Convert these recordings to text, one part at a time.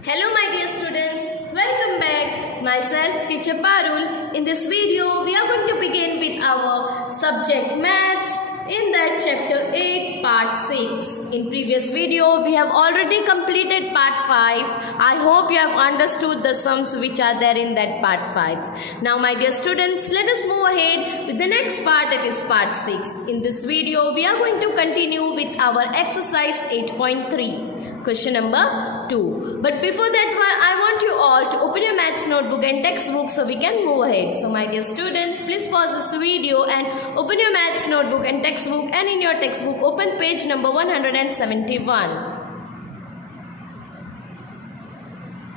Hello my dear students, welcome back. Myself teacher Parul. In this video we are going to begin with our subject maths in that chapter 8 part 6. In previous video we have already completed part 5. I hope you have understood the sums which are there in that part 5. Now my dear students, let us move ahead with the next part, that is part 6. In this video we are going to continue with our exercise 8.3. Question number 2. But before that I want you all to open your maths notebook and textbook so we can move ahead. So my dear students, please pause this video and open your maths notebook and textbook, and in your textbook open page number 171.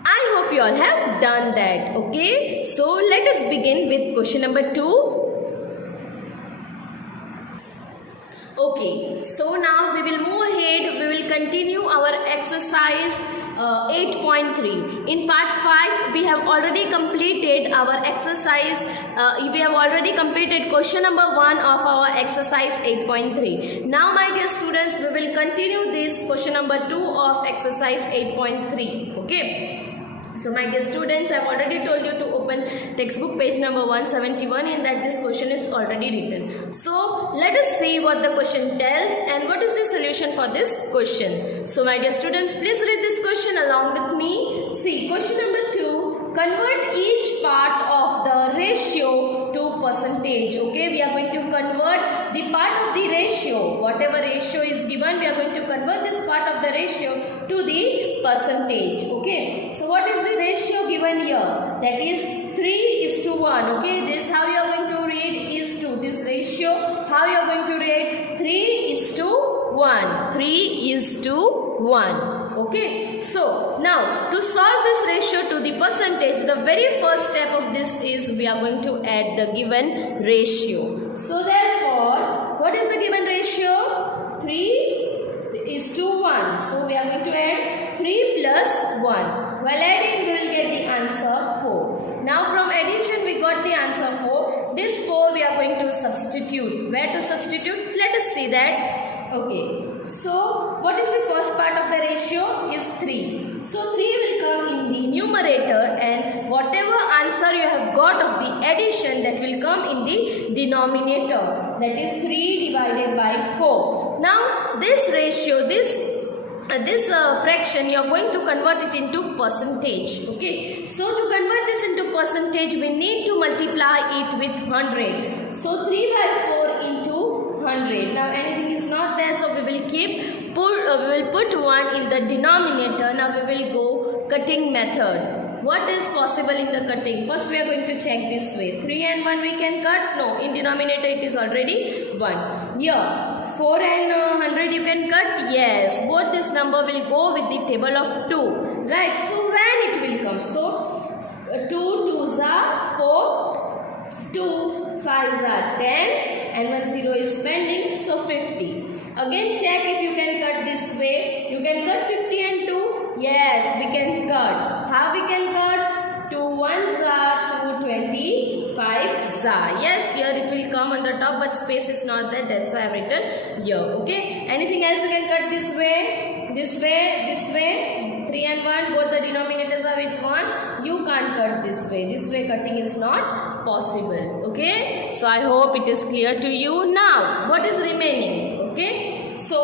I hope you all have done that. Okay, so let us begin with question number 2. Okay, so now we will move ahead. We will continue our exercise 8.3. In part 5 we have already completed our exercise. We have already completed question number 1 of our exercise 8.3. Now my dear students, we will continue this question number 2 of exercise 8.3. Okay. So my dear students, I have already told you to open textbook page number 171, in that this question is already written. So let us see what the question tells and what is the solution for this question. So my dear students, please read this question along with me. See, question number 2, convert each part of the ratio to percentage. Okay, we are going to convert the part of the ratio. Whatever ratio is given, we are going to convert this part of the ratio to the percentage. Okay, so what is the ratio given here? That is 3:1. Okay, this how you are going to read is to this ratio. How you are going to read 3:1. 3:1. Okay, so now to solve this ratio to the percentage, the very first step of this is we are going to add the given ratio. So therefore, what is the given ratio? 3:1. So we are going to add 3 plus 1. While adding, we will get the answer 4. Now from addition we got the answer 4. This 4 we are going to substitute. Where to substitute? Let us see that. Okay. So what is the first part of the ratio? Is 3. So 3 will come in the numerator, and whatever answer you have got of the addition, that will come in the denominator. That is 3 divided by 4. Now this ratio, this fraction, you are going to convert it into percentage. Okay, so to convert this into percentage, we need to multiply it with 100. So 3 by 4 into 100. Now anything is not there, so we will put 1 in the denominator. Now we will go cutting method. What is possible in the cutting? First we are going to check this way. 3 and 1 we can cut? No, in denominator it is already 1. Here 4 and 100 you can cut? Yes, both this number will go with the table of 2. Right, so when it will come? So 2 2s are 4, 2 5s are 10, and 1 0 is pending, so 50. Again check if you can cut this way. You can cut 50 and 2? Yes, we can cut. How we can cut? 2 1s are 2 25s are. Yes, here it will come on the top, but space is not there. That's why I have written here. Okay. Anything else you can cut this way? This way, this way. 3 and 1, both the denominators are with 1. You can't cut this way. This way cutting is not possible. Okay. So I hope it is clear to you. Now, what is remaining? Okay. So,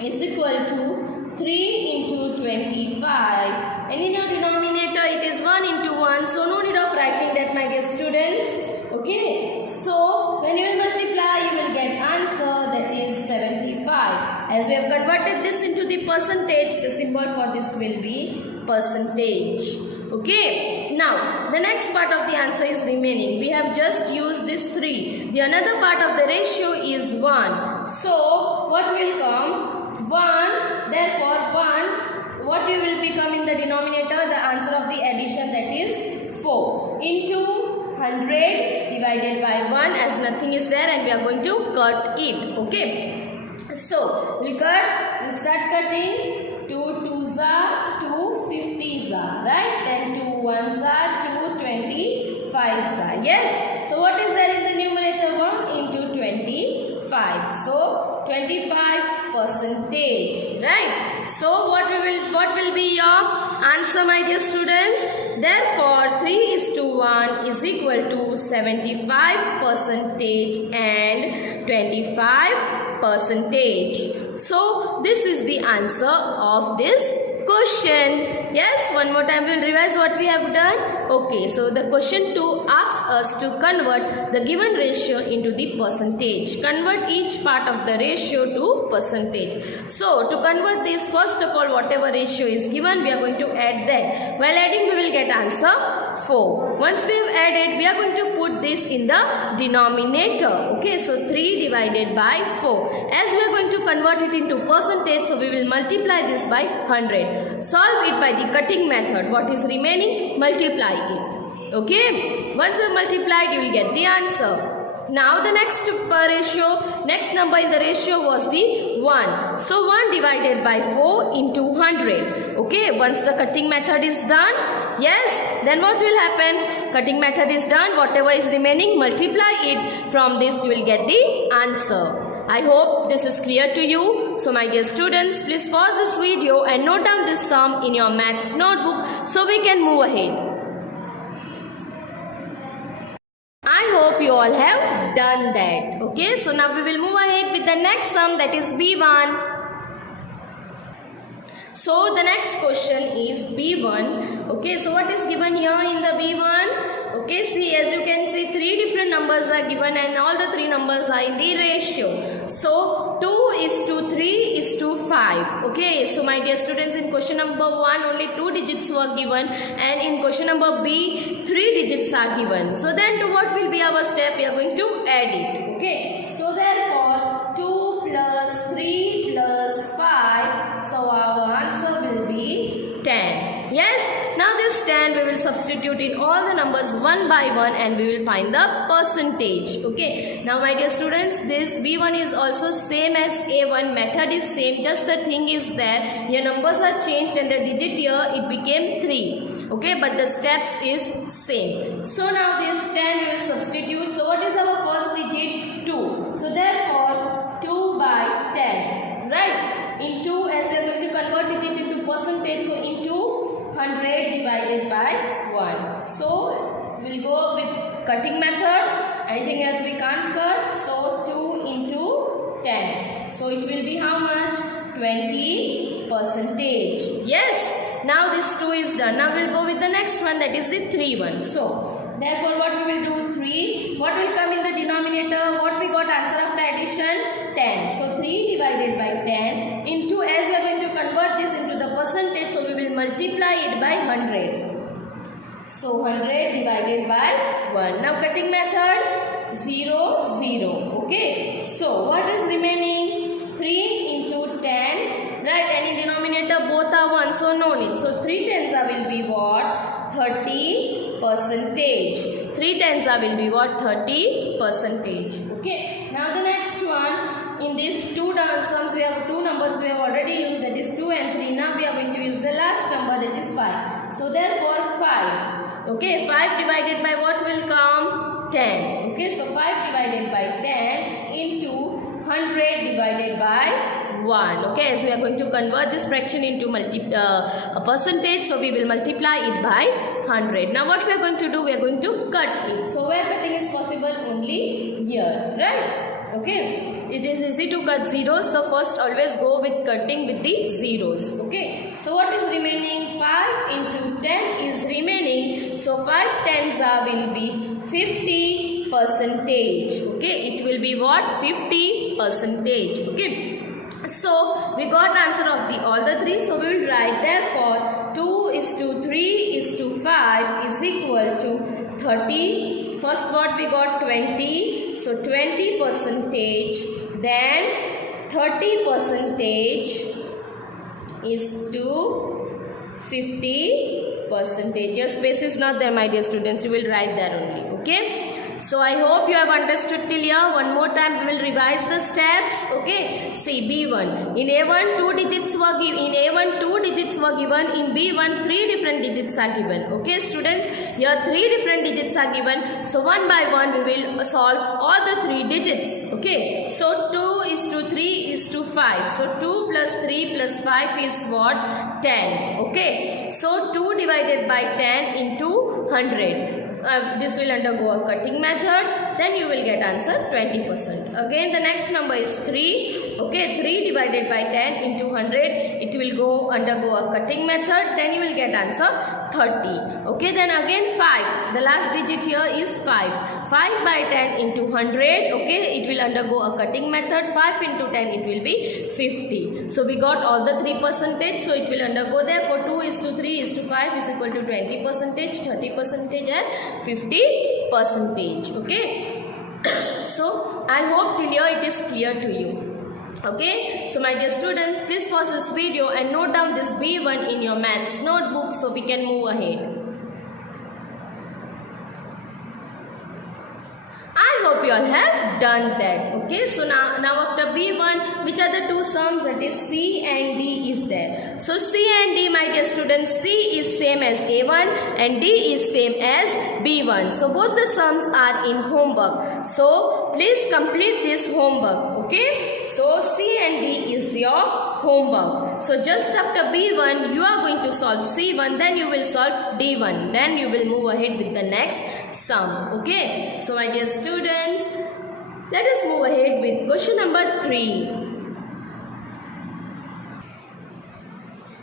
is equal to 3 into 25, and in your denominator it is 1 into 1, so no need of writing that, my dear students. Okay, so when you will multiply, you will get answer, that is 75. As we have converted this into the percentage, the symbol for this will be percentage. Okay, now the next part of the answer is remaining. We have just used this 3. The another part of the ratio is 1. So what will come? 1. Therefore 1. What will become in the denominator? The answer of the addition, that is 4 into 100 divided by 1, as nothing is there, and we are going to cut it. Okay. So we'll start cutting. 2 2s are 2 50s are, right? Then 2 1s are 2 25s are. Yes. So what is there in the numerator? 1 into 25. So 25%, right? So what will be your answer, my dear students. Therefore, 3:1 is equal to 75% and 25%. So, this is the answer of this question. Yes, one more time we will revise what we have done. Okay, so the question 2 asks us to convert the given ratio into the percentage. Convert each part of the ratio to percentage. So, to convert this, first of all, whatever ratio is given, we are going to add that. While adding, we will get answer 4. Once we have added, we are going to put this in the denominator. Okay, so 3 divided by 4. As we are going to convert it into percentage, so we will multiply this by 100. Solve it by the cutting method. What is remaining? Multiply it. Okay. Once you have multiplied, you will get the answer. Now the next number in the ratio was the 1. So 1 divided by 4 into 100. Okay. Once the cutting method is done, yes, then what will happen? Cutting method is done. Whatever is remaining, multiply it. From this, you will get the answer. I hope this is clear to you. So my dear students, please pause this video and note down this sum in your maths notebook so we can move ahead. I hope you all have done that. Okay, so now we will move ahead with the next sum, that is B1. So the next question is B1. Okay, so what is given here in the B1? Okay, see, as you can see, 3 different numbers are given and all the 3 numbers are in the ratio. So 2:3:5. Okay, so my dear students, in question number 1 only 2 digits were given and in question number B 3 digits are given. So then to what will be our step? We are going to add it. Okay, so therefore 2 plus 3 plus 5. So our answer will be 10. Yes, now this 10 we will substitute in all the numbers one by one and we will find the percentage. Okay, now my dear students, this B1 is also same as A1. Method is same, just the thing is there, your numbers are changed and the digit here it became 3. Okay, but the steps is same. So now this 10 we will substitute. So what is our first digit? 2. So therefore 2 by 10, right? Into, as we are going to convert it into percentage, so into 100 divided by 1. So we will go with cutting method. Anything else we can't cut. So 2 into 10. So it will be how much? 20%. Yes. Now this 2 is done. Now we will go with the next one, that is the 3 one. So therefore what we will do? 3. What will come in the denominator? What we got answer after addition? 10. So 3 divided by 10 into, as we are going to convert this into the percentage, so we will multiply it by 100. So 100 divided by 1. Now cutting method, 0, 0. Okay. So what is remaining? 3 into 10. Right, and in denominator both are 1, so no need. So 3 tens will be what? 30%. 3 tens will be what? 30%. Okay. Now the next one, in these two sums we have 2 numbers we have already used, that is 2 and 3. Now we are going to use the last number, that is 5. So therefore 5. Okay, 5 divided by what will come? 10. Okay, so 5 divided by 10 into 100 divided by 1. Okay, as we are going to convert this fraction into a percentage, so we will multiply it by 100. Now what we are going to do? We are going to cut it. So where cutting is possible? Only here, right? Okay, it is easy to cut zeros, so first always go with cutting with the zeros. Okay, so what is remaining? 5 into 10 is remaining, so 5 tens will be 50%. Okay, it will be what? 50%. Okay. So we got answer of all the 3. So we will write, therefore 2:3:5 is equal to 30. First what we got? 20. So 20%. Then 30% is to 50%. Your space is not there, my dear students. You will write there only. Okay. So I hope you have understood till here. One more time we will revise the steps. Okay. See B1. In A1 2 digits were given. In A1 2 digits were given. In B1 3 different digits are given. Okay students. Here 3 different digits are given. So one by one we will solve all the 3 digits. Okay. So 2 is to 3 is to 5. So 2 plus 3 plus 5 is what? 10. Okay. So 2 divided by 10 into 100. This will undergo a cutting method, then you will get answer 20%. Again the next number is 3. Okay, 3 divided by 10 into 100, it will undergo a cutting method, then you will get answer 30. Okay, then again 5. The last digit here is 5. 5 by 10 into 100, okay, it will undergo a cutting method. 5 into 10, it will be 50. So we got all the 3%, so it will undergo there. For 2 is to 3 is to 5 is equal to 20%, 30% and 50%. Okay. So I hope till here it is clear to you. Okay, so my dear students, please pause this video and note down this B1 in your maths notebook so we can move ahead. I hope you all have done that. Okay, so now after B1, which are the two sums, that is C and D is there. So C and D, my dear students, C is same as A1 and D is same as B1. So both the sums are in homework. So please complete this homework. Okay, so C and D is your homework. So just after B1, you are going to solve C1, then you will solve D1. Then you will move ahead with the next sum. Okay, so my dear students, let us move ahead with question number 3.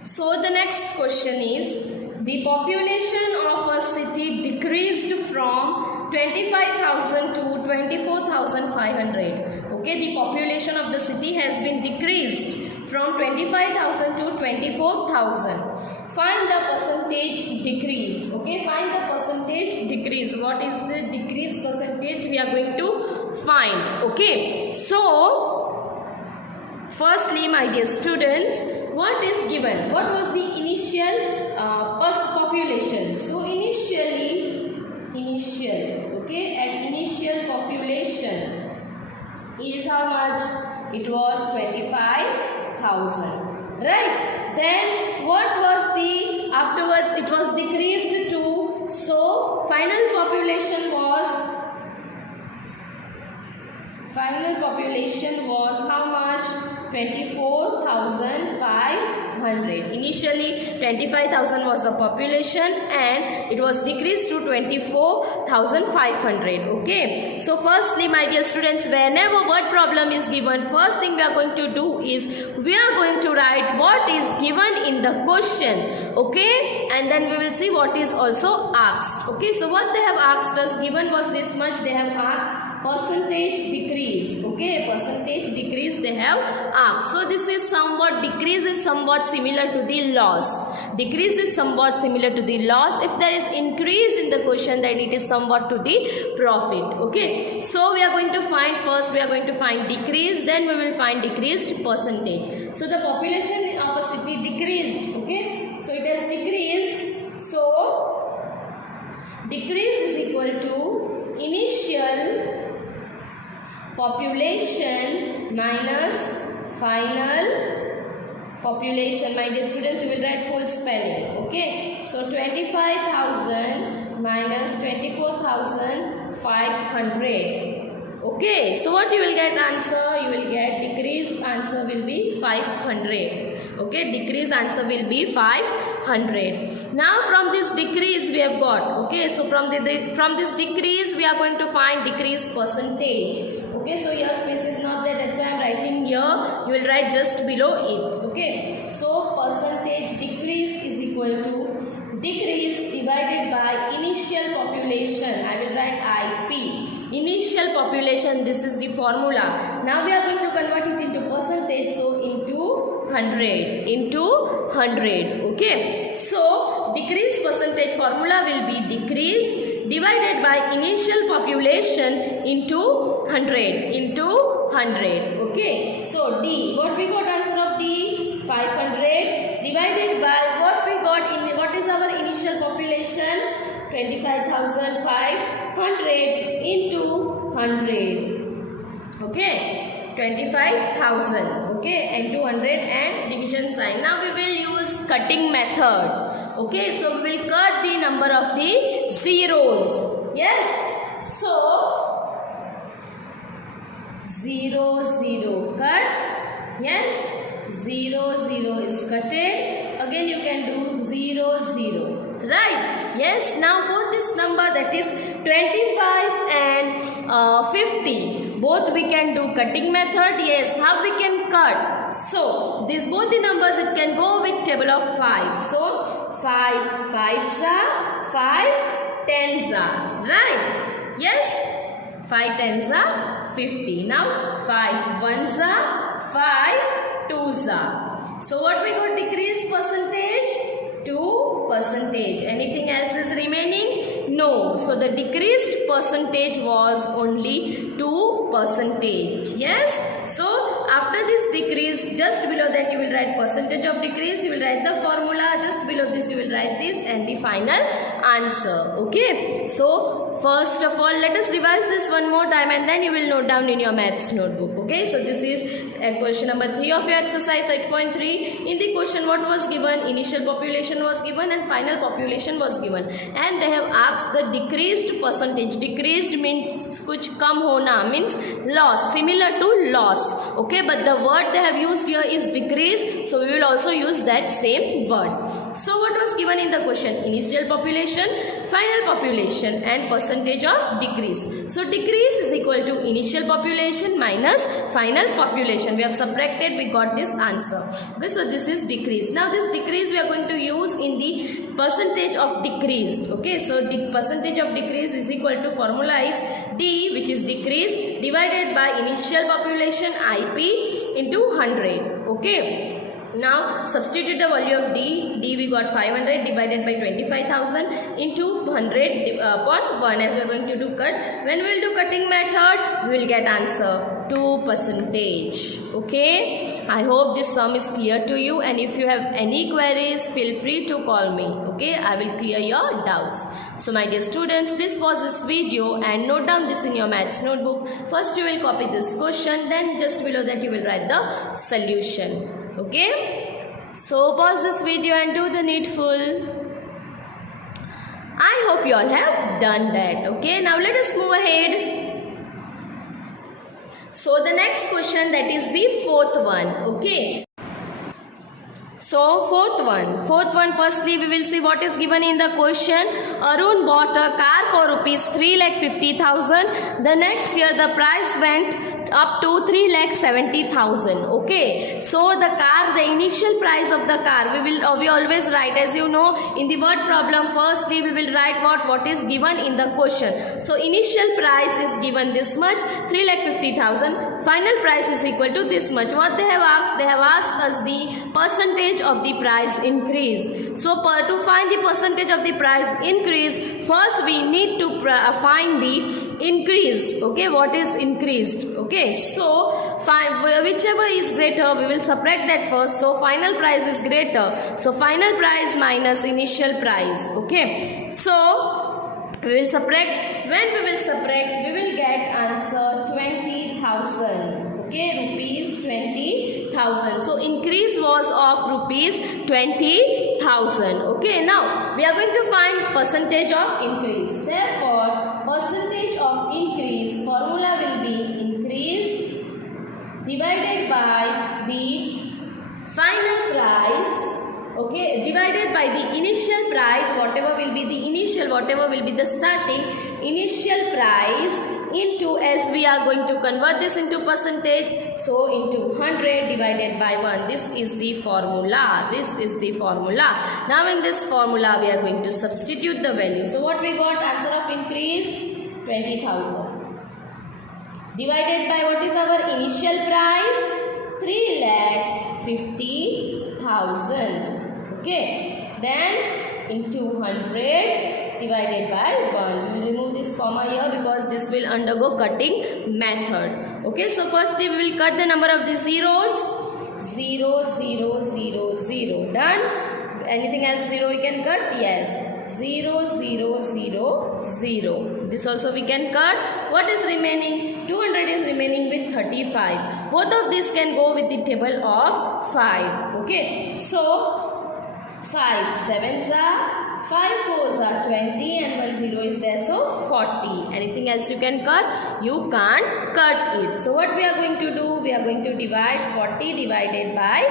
So the next question is, the population of a city decreased from 25,000 to 24,500. Okay, the population of the city has been decreased from 25,000 to 24,000. Find the percentage decrease. Okay, find the percentage decrease. What is the decrease percentage we are going to find? Okay, so firstly, my dear students, what is given? What was the initial population? So initial, okay, and initial population is how much? It was 25,000, right? Then what was the afterwards? It was decreased to, so final population was how much? 24,500. Initially 25,000 was the population and it was decreased to 24,500. Okay, so firstly, my dear students, whenever word problem is given, first thing we are going to do is we are going to write what is given in the question. Okay, and then we will see what is also asked. Okay, so what they have asked us, given was this much, they have asked percentage decrease. Okay, percentage decrease they have asked. So this is somewhat, decrease is somewhat similar to the loss. Decrease is somewhat similar to the loss. If there is increase in the question, then it is somewhat to the profit. Okay, so we are going to find, first we are going to find decrease, then we will find decreased percentage. So the population of a city decreased. Okay, so it has decreased. So decrease is equal to initial population minus final population. My dear students, you will write full spelling. Okay, so 25,000 minus 24,500. Okay, so what you will get answer? You will get decrease answer will be 500. Okay, decrease answer will be 500. Now from this decrease we have got, okay, so from this decrease we are going to find decrease percentage. Okay, so your space is not there, that's why I am writing here. You will write just below it. Okay, so percentage decrease is equal to decrease divided by initial population. I will write IP. Initial population, this is the formula. Now we are going to convert it into percentage, so into 100. Okay, so decrease percentage formula will be decrease divided by initial population into 100. Okay, so D, what we got answer of D? 500 divided by what we got in, what is our initial population? 25,500 into 100. Okay, 25,000. Okay, and 200 and division sign. Now we will use cutting method. Okay, so we will cut the number of the zeros. Yes, so 0 0 cut. Yes, 0 0 is cutted. Again you can do 0 0. Right? Yes, now both this number, that is 25 and 50, both we can do cutting method. Yes, how we can cut? So these both the numbers, it can go with table of 5. So 5 5s are 5 10s are. Right? Yes, 5 10s are 50. Now 5 1s are 5 2s are. So what we got? Decreased percentage 2%. Anything else is remaining? No. So the decreased percentage was only 2%. Yes. So after this decrease, just below that you will write percentage of decrease. You will write the formula. Just below this you will write this and the final answer. Okay. So first of all, let us revise this one more time and then you will note down in your maths notebook. Okay. So this is question number 3 of your exercise 8.3. In the question, what was given? Initial population was given and final population was given, and they have asked the decreased percentage. Decreased means kuch kam hona, means loss, similar to loss. Okay, but the word they have used here is decreased, so we will also use that same word. So what was given in the question? Initial population, final population and percentage of decrease. So decrease is equal to initial population minus final population. We have subtracted, we got this answer. Okay, so this is decrease. Now this decrease we are going to use in the percentage of decreased. Okay, so the percentage of decrease is equal to, formula is D, which is decrease, divided by initial population IP into 100. Okay. Now substitute the value of D. D we got 500 divided by 25,000 into 100 upon 1, as we are going to do cut. When we will do cutting method, we will get answer 2%. Okay. I hope this sum is clear to you, and if you have any queries, feel free to call me. Okay. I will clear your doubts. So my dear students, please pause this video and note down this in your maths notebook. First you will copy this question, then just below that you will write the solution. Okay, so pause this video and do the needful. I hope you all have done that. Okay, now let us move ahead. So the next question, that is the fourth one. Okay, so fourth one, firstly we will see what is given in the question. Arun bought a car for rupees 3,50,000. The next year the price went up to 3,70,000. Okay, so the car, the initial price of the car, we always write, as you know, in the word problem, firstly we will write what is given in the question. So initial price is given this much, 3,50,000. Final price is equal to this much. What they have asked? They have asked us the percentage of the price increase. So to find the percentage of the price increase, first we need to find the increase. Okay, what is increased? Okay, so whichever is greater, we will subtract that first. So final price is greater, so final price minus initial price. Okay, so we will subtract. When we will subtract, we will get answer 20,000. Okay, rupees 20,000. So increase was of rupees 20,000. Okay, now we are going to find percentage of increase. Therefore, percentage of increase formula will be increase divided by the final price. Okay, divided by the initial price, whatever will be the initial, whatever will be the starting initial price, into, as we are going to convert this into percentage, so into 100 divided by 1. This is the formula. This is the formula. Now in this formula we are going to substitute the value. So what we got? Answer of increase 20,000 divided by what is our initial price? 3,50,000. Okay, then into 100 divided by 1. We will remove this comma here because this will undergo cutting method. Okay, so firstly we will cut the number of the zeros. 0 0 0 0. Done. Anything else 0 you can cut? Yes. 0, 0, 0, 0. This also we can cut. What is remaining? 200 is remaining with 35. Both of these can go with the table of 5. Okay. So 5 sevens are 5 fours are 20 and 1 0 is there, so 40. Anything else you can cut? You can't cut it. So what we are going to do? We are going to divide 40 divided by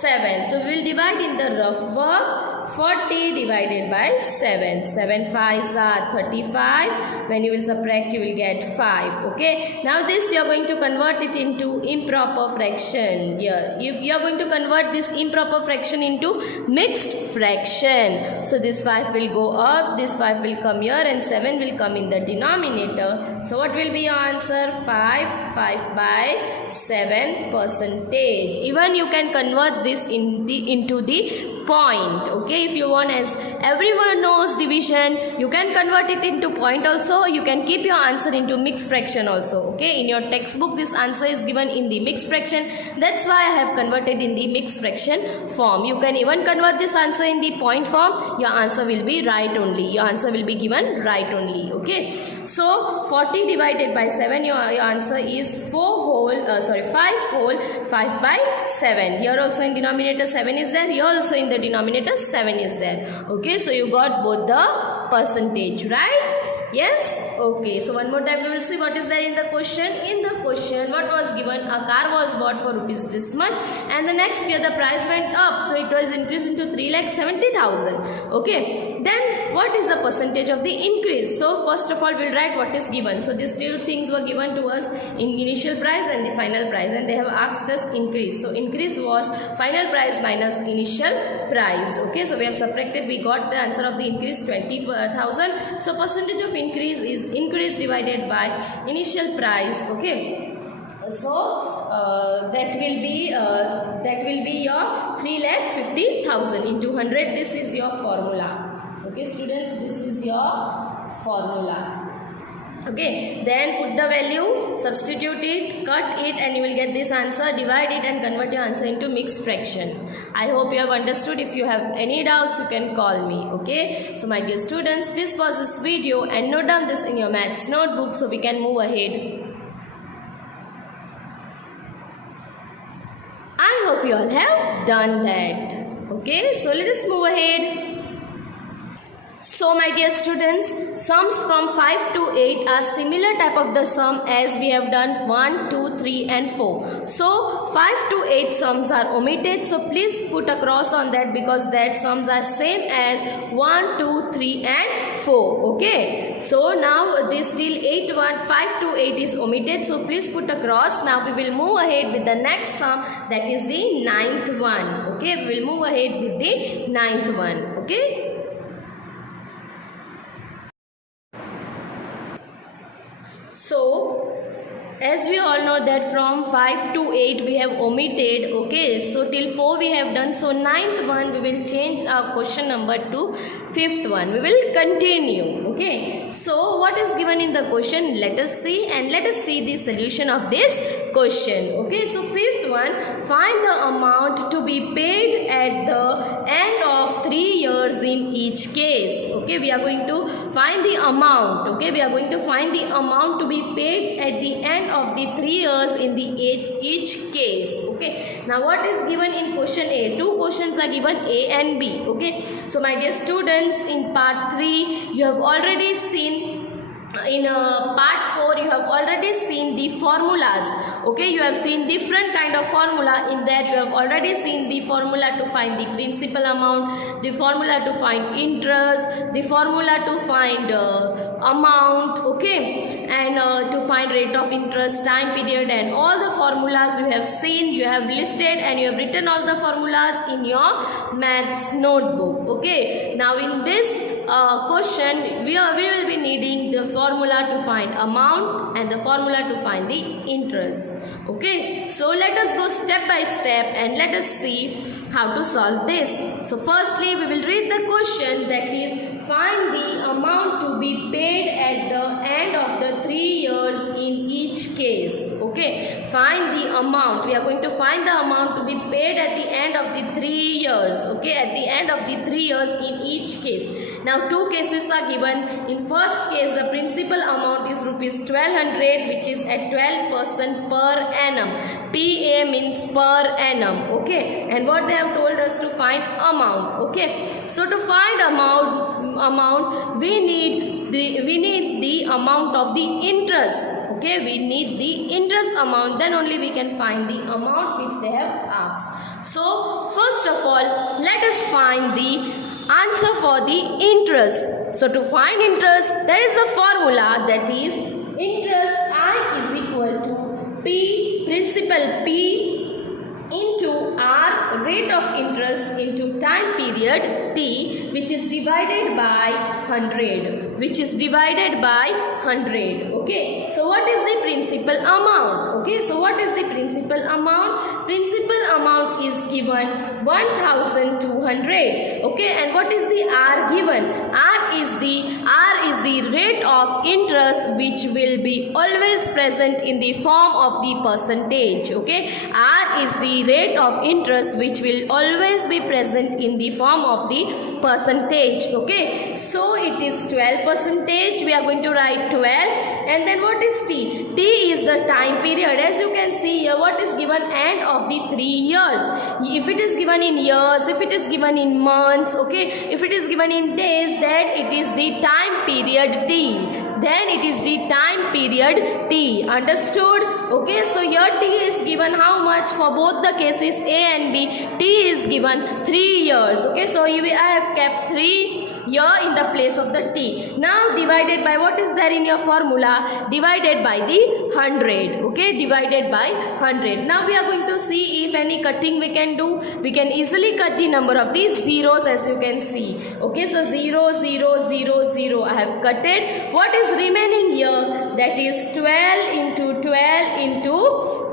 7. So we will divide in the rough work. 40 divided by 7. 7 5s are 35. When you will subtract, you will get 5. Okay. Now this you are going to convert it into improper fraction. Here, you are going to convert this improper fraction into mixed fraction. So this 5 will go up, this 5 will come here, and 7 will come in the denominator. So what will be your answer? 5 by 7 percentage. Even you can convert this into the point. Okay, if you want, as everyone knows division, you can convert it into point also. You can keep your answer into mixed fraction also. Okay, in your textbook this answer is given in the mixed fraction. That's why I have converted in the mixed fraction form. You can even convert this answer in the point form. Your answer will be right only. Your answer will be given right only. Okay, so 40 divided by 7, your answer is 5 whole 5 by 7. Here also in denominator 7 is there. Here also in the denominator 7 is there. Okay, so you got both the percentage, right? Yes? Okay, so one more time we will see what is there in the question. In the question, what was given? A car was bought for rupees this much, and the next year the price went up, so it was increased into 3,70,000. Okay, then what is the percentage of the increase? So first of all we will write what is given. So these two things were given to us, in initial price and the final price, and they have asked us increase. So increase was final price minus initial price. Okay, so we have subtracted, we got the answer of the increase 20,000. So percentage of increase is increase divided by initial price. Okay, so that will be your 3,50,000 into 100. This is your formula. Okay students, this is your formula. Okay, then put the value, substitute it, cut it, and you will get this answer. Divide it and convert your answer into mixed fraction. I hope you have understood. If you have any doubts, you can call me. Okay, so my dear students, please pause this video and note down this in your maths notebook so we can move ahead. I hope you all have done that. Okay, so let us move ahead. So my dear students, sums from 5 to 8 are similar type of the sum as we have done 1, 2, 3 and 4. So 5 to 8 sums are omitted. So please put a cross on that because that sums are same as 1, 2, 3 and 4. Okay. So now this till 5 to 8 is omitted. So please put a cross. Now we will move ahead with the next sum, that is the 9th one. Okay. We will move ahead with the 9th one. Okay. So, as we all know that from 5 to 8 we have omitted. Okay, so till 4 we have done. So 9th one we will change our question number to 5th one. We will continue. Okay, so what is given in the question? Let us see, and let us see the solution of this question. Okay, so 5th one, find the amount to be paid at the end of 3 years in each case. Okay, we are going to find the amount. Okay, we are going to find the amount to be paid at the end of the 3 years in the each case. Okay, now what is given in question A? Two questions are given, A and B. Okay, so my dear students, in part 3 you have already seen, in part 4 you have already seen the formulas. Okay, you have seen different kind of formula. In there you have already seen the formula to find the principal amount, the formula to find interest, the formula to find amount, okay, and to find rate of interest, time period, and all the formulas you have seen, you have listed, and you have written all the formulas in your maths notebook. Okay, now in this question we will be needing the formula to find amount and the formula to find the interest. Okay, so let us go step by step and let us see how to solve this. So firstly we will read the question, that is, find the amount to be paid at the end of the 3 years in each case. Okay, find the amount. We are going to find the amount to be paid at the end of the 3 years. Okay, at the end of the 3 years in each case. Now 2 cases are given. In first case, the principal amount is rupees 1200, which is at 12% per annum. PA means per annum. Okay, and what they have told us to find amount. Okay, so to find amount we need the amount of the interest. Okay, we need the interest amount, then only we can find the amount which they have asked. So first of all, let us find the answer for the interest. So to find interest, there is a formula, that is interest I is equal to P, principal P, into R, rate of interest, into time period T, which is divided by 100, which is divided by 100. Okay, so what is the principal amount? Okay, so what is the principal amount? Principal amount is given 1200. Okay, and what is the R given? R is the rate of interest, which will be always present in the form of the percentage. Okay, R is the rate of interest which will always be present in the form of the percentage. Okay, so it is 12%. We are going to write 12, and then what is T? T is the time period. As you can see here, what is given? End of the 3 years. If it is given in years, if it is given in months, okay, if it is given in days, then it is the time period T. Then it is the time period T. Understood? Okay, so here T is given how much for both the cases A and B? T is given 3 years. Okay, so I have kept 3 here in the place of the T. Now divided by, what is there in your formula? Divided by the 100. Okay, divided by 100. Now we are going to see if any cutting we can do. We can easily cut the number of these zeros, as you can see. Okay, so 0, 0, 0, 0. I have cut it. What is remaining here? That is 12 into 12 into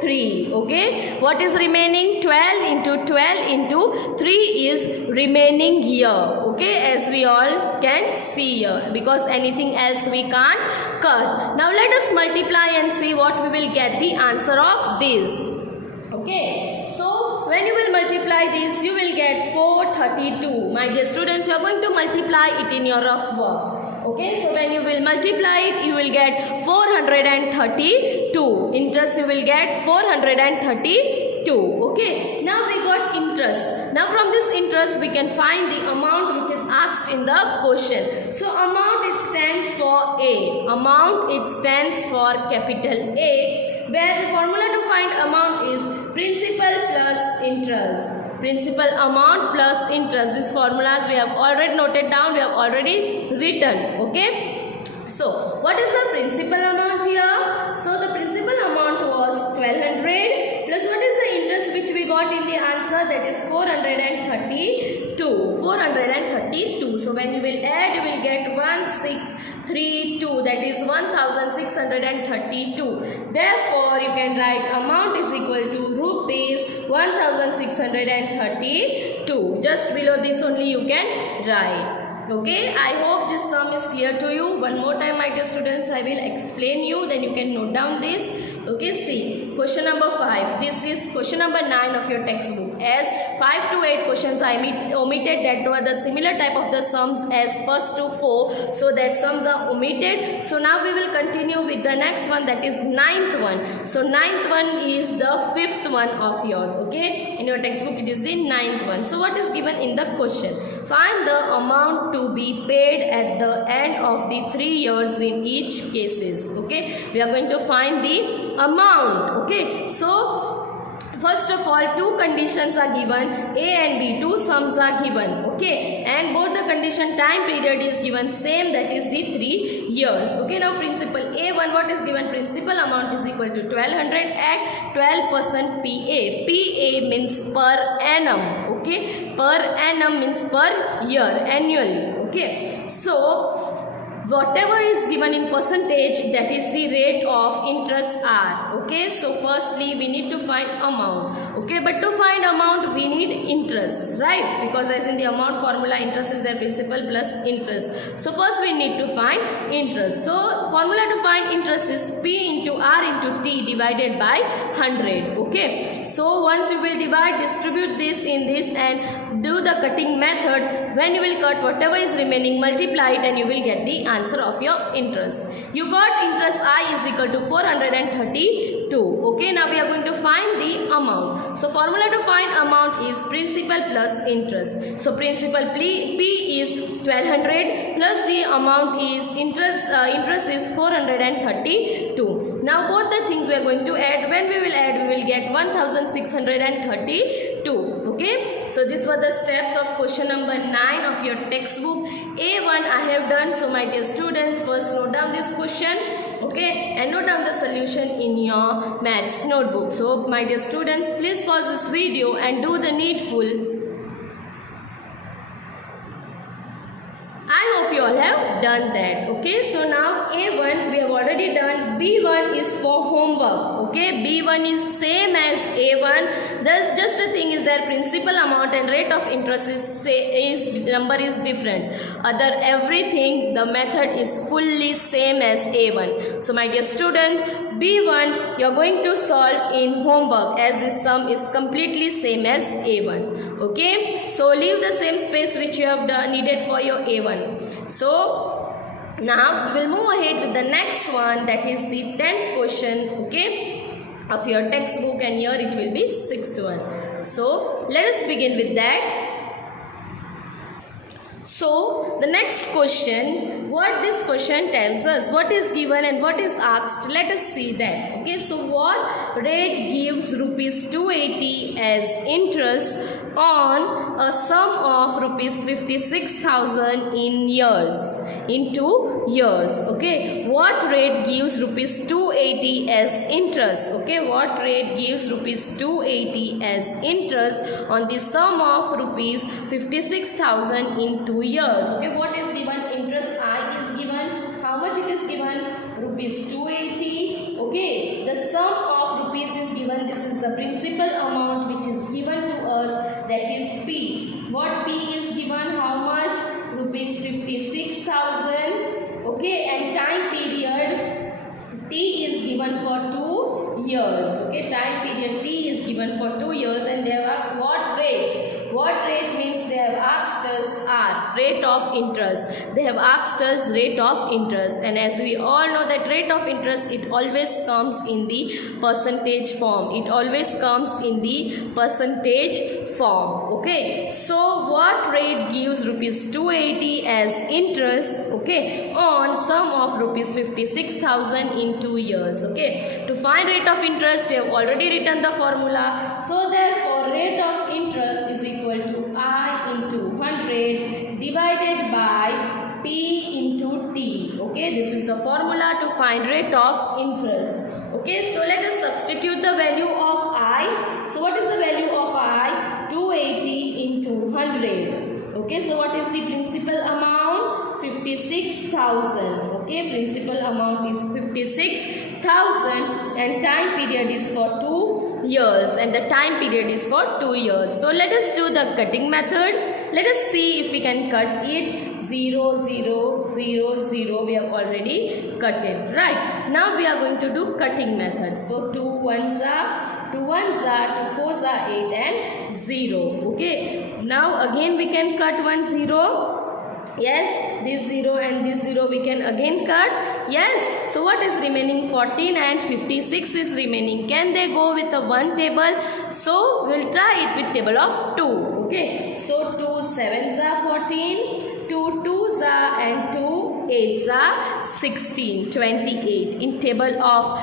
3. Okay, what is remaining? 12 into 12 into 3 is remaining here. Okay, as we all can see here, because anything else we can't cut. Now let us multiply and see what we will get the answer of this. Okay, so when you will multiply this, you will get 432. My dear students, you are going to multiply it in your rough work. Okay, so when you will multiply it, you will get 432. Interest you will get 432. Okay, now we got interest. Now from this interest we can find the amount which is asked in the question. So amount, it stands for A. Amount, it stands for capital A, where the formula to find amount is principal plus interest. Principal amount plus interest. These formulas we have already noted down, we have already written. Okay, so what is the principal amount here? So the principal amount was 1200, plus what is the interest which we got in the answer? That is 432. 432. So when you will add, you will get 1632. That is 1632. Therefore you can write amount is equal to rupees 1632. Just below this only you can write. Okay, I hope this sum is clear to you. One more time, my dear students, I will explain you, then you can note down this. Okay, see, question number 5. This is question number 9 of your textbook. As 5 to 8 questions I omitted, that were the similar type of the sums as first to 4. So that sums are omitted. So now we will continue with the next one, that is 9th one. So 9th one is the 5th one of yours. Okay, in your textbook it is the 9th one. So what is given in the question? Find the amount to be paid at the end of the 3 years in each cases. Okay, we are going to find the amount. Okay, so first of all, 2 conditions are given, A and B, 2 sums are given. Okay, and both the condition time period is given same, that is the 3 years. Okay, now principal A1, what is given? Principal amount is equal to 1200 at 12% PA. PA means per annum. Okay, per annum means per year, annually. Okay, so whatever is given in percentage, that is the rate of interest are. Okay, so firstly we need to find amount. Okay, but to find amount we need interest, right? Because as in the amount formula, interest is their principal plus interest. So first we need to find interest. So formula to find interest is P into R into T divided by 100. Okay, so once you will divide, distribute this in this and do the cutting method, when you will cut, whatever is remaining, multiply it and you will get the answer of your interest. You got interest I is equal to 432. Okay, now we are going to find the amount. So formula to find amount is principal plus interest. So principal P is 1200 plus the amount is interest is 432. Now both the things we are going to add. When we will add, we will get 1632. Okay, so these were the steps of question number 9 of your textbook. A1 I have done. So my dear students, first note down this question, okay, and note down the solution in your maths notebook. So my dear students, please pause this video and do the needful. I hope you all have done that. Okay, so now A1 we have already done. B1 is for homework. Okay, B1 is same as A1. Thus just the thing is their principal amount and rate of interest number is different. Other everything, the method is fully same as A1. So my dear students, B1 you are going to solve in homework as this sum is completely same as A1. Okay, so leave the same space which you have needed for your A1. So now we will move ahead with the next one, that is the 10th question, okay, of your textbook, and here it will be 6th one. So let us begin with that. So the next question, what this question tells us, what is given and what is asked, let us see that. Okay, so what rate gives rupees 280 as interest on a sum of rupees 56,000 in years, into years. Okay, what rate gives rupees 280 as interest? Okay, what rate gives rupees 280 as interest on the sum of rupees 56,000 in 2 years? Okay, what is given? Interest I is given. How much it is given? Rupees 280. Okay, the sum of rupees is given. This is the principal amount which is given to us, that is P. What P is given? How much? Rupees 56,000. Okay, and time period T is given for 2 years. Okay, time period T is given for 2 years, and they have asked what rate. What rate means they have asked us R, rate of interest. They have asked us rate of interest, and as we all know that rate of interest, it always comes in the percentage form. It always comes in the percentage form. Okay, so what rate gives rupees 280 as interest, okay, on sum of rupees 56,000 in 2 years? Okay, to find rate of interest we have already written the formula. So therefore rate of interest is equal to I into 100 divided by P into T. Okay, this is the formula to find rate of interest. Okay, so let us substitute the value of I. So what is the value of I? 280 into 100. Okay, so what is the principal amount? 56,000. Okay, principal amount is 56,000 and time period is for 2 years, and the time period is for 2 years. So let us do the cutting method. Let us see if we can cut it. 0, 0, 0, 0, we have already cut it. Right, now we are going to do cutting method. So 2 1s are 2 1s are 2 4s are 8 and 0. Okay, now again we can cut 1 0. Yes, this 0 and this 0 we can again cut. Yes, so what is remaining? 14 and 56 is remaining. Can they go with a one table? So we'll try it with table of 2. Okay, so 2 7s are 14, 2 2s are and 2 8s are 16, 28. In table of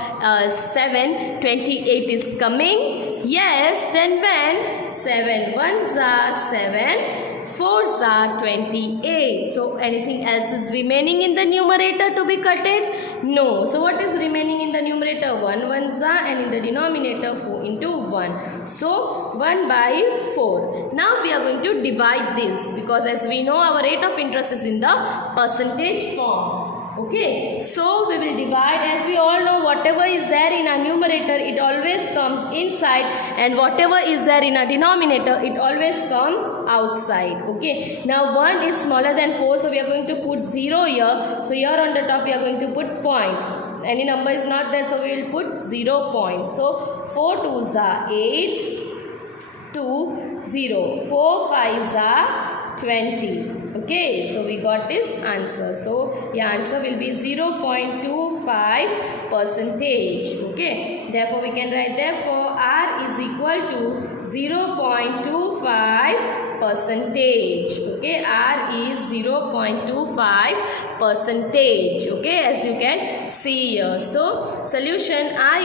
7, 28 is coming. Yes, then when 7 1s are 7, 4s are 28. So anything else is remaining in the numerator to be cutted? No. So what is remaining in the numerator? 1 1s are, and in the denominator 4 into 1. So 1 by 4. Now we are going to divide this, because as we know our rate of interest is in the percentage form. Okay, so we will divide. As we all know, whatever is there in a numerator, it always comes inside, and whatever is there in a denominator, it always comes outside. Okay, now 1 is smaller than 4, so we are going to put 0 here. So here on the top we are going to put point. Any number is not there, so we will put 0 point. So 4 2s are 8, 2 0, 4 5s are 20. Okay, so we got this answer. So your answer will be 0.25%. Okay, therefore we can write, therefore R is equal to 0.25%. Okay, R is 0.25%. Okay, as you can see here. So solution I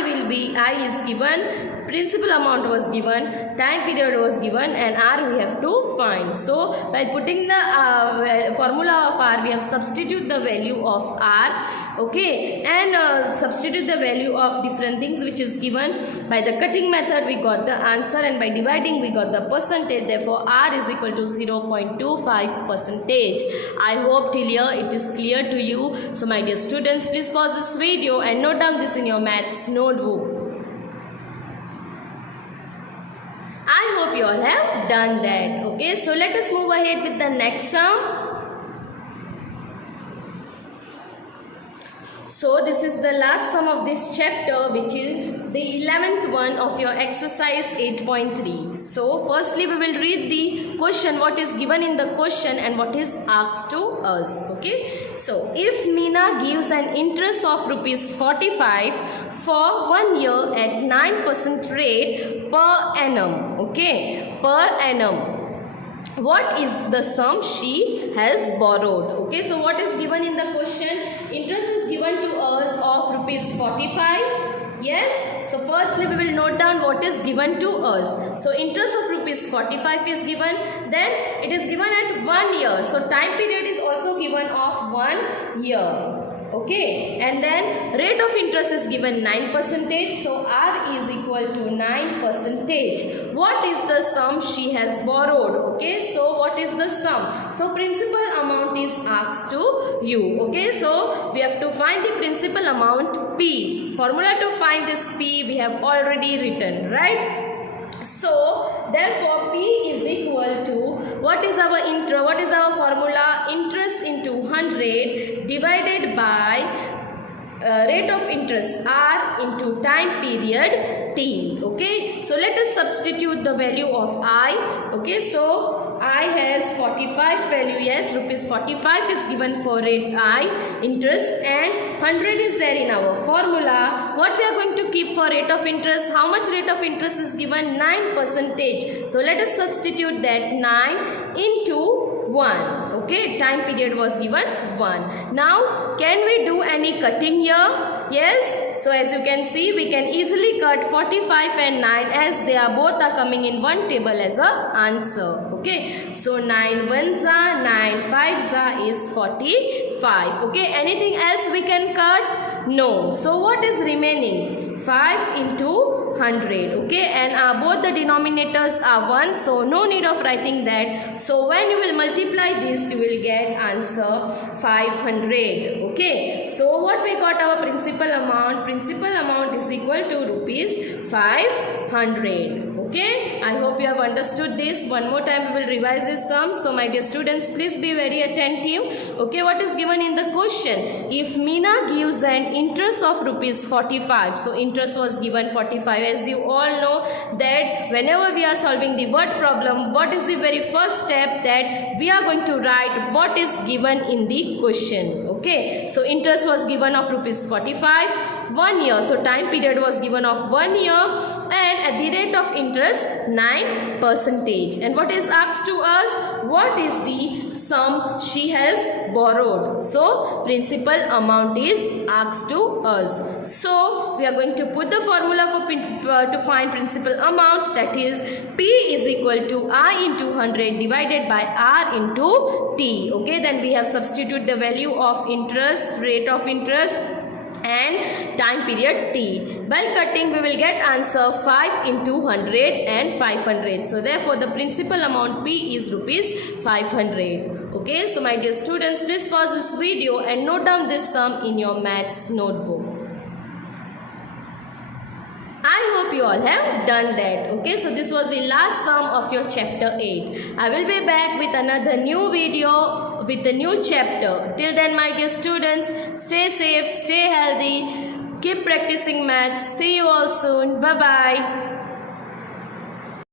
is given, principal amount was given, time period was given, and R we have to find. So by putting the formula of R, we have substitute the value of R. Okay, and substitute the value of different things which is given. By the cutting method we got the answer, and by dividing we got the percentage. Therefore R is equal to 0.25%. I hope till here it is clear to you. So my dear students, please pause this video and note down this in your maths notebook. I hope you all have done that. Okay, so let us move ahead with the next sum. So this is the last sum of this chapter, which is the 11th one of your exercise 8.3. So firstly we will read the question, what is given in the question and what is asked to us. Okay, so if Meena gives an interest of rupees 45 for 1 year at 9% rate per annum, okay, per annum, what is the sum she has borrowed? Okay, so what is given in the question? Interest is given to us of rupees 45. Yes, so firstly we will note down what is given to us. So interest of rupees 45 is given, then it is given at 1 year. So time period is also given of 1 year. Okay, and then rate of interest is given 9%. So R is equal to 9%. What is the sum she has borrowed? Okay, so what is the sum? So principal amount is asked to you. Okay, so we have to find the principal amount P. Formula to find this P we have already written, right? So therefore P is equal to, what is our formula? Interest into 100 divided by rate of interest R into time period T. Okay, so let us substitute the value of I. Okay, so I has 45 value, yes, rupees 45 is given for rate I, interest, and 100 is there in our formula. What we are going to keep for rate of interest? How much rate of interest is given? 9%. So let us substitute that 9 into 1. Okay, time period was given 1. Now can we do any cutting here? Yes, so as you can see, we can easily cut 45 and 9 as they are both coming in one table as a answer. Okay, so 9 ones are 9 5s are is 45. Okay, anything else we can cut? No. So what is remaining? 5 into 100. Okay, and both the denominators are 1, so no need of writing that. So when you will multiply this, you will get answer 500. Okay, so what we got our principal amount? Principal amount is equal to rupees 500. Okay, I hope you have understood this. One more time we will revise this sum. So my dear students, please be very attentive. Okay, what is given in the question? If Meena gives an interest of rupees 45, so interest was given 45. As you all know that whenever we are solving the word problem, what is the very first step? That we are going to write what is given in the question. Okay, so interest was given of rupees 45, 1 year, so time period was given of 1 year, and at the rate of interest 9%. And what is asked to us? What is the sum she has borrowed? So principal amount is asked to us. So we are going to put the formula for to find principal amount, that is P is equal to I into 100 divided by R into T. Okay, then we have substituted the value of interest, rate of interest, and time period T. While cutting we will get answer 5 into 100 and 500. So therefore the principal amount P is rupees 500. Okay, so my dear students, please pause this video and note down this sum in your maths notebook. I hope you all have done that. Okay, so this was the last sum of your chapter 8. I will be back with another new video with a new chapter. Till then, my dear students, stay safe, stay healthy, keep practicing maths. See you all soon. Bye-bye.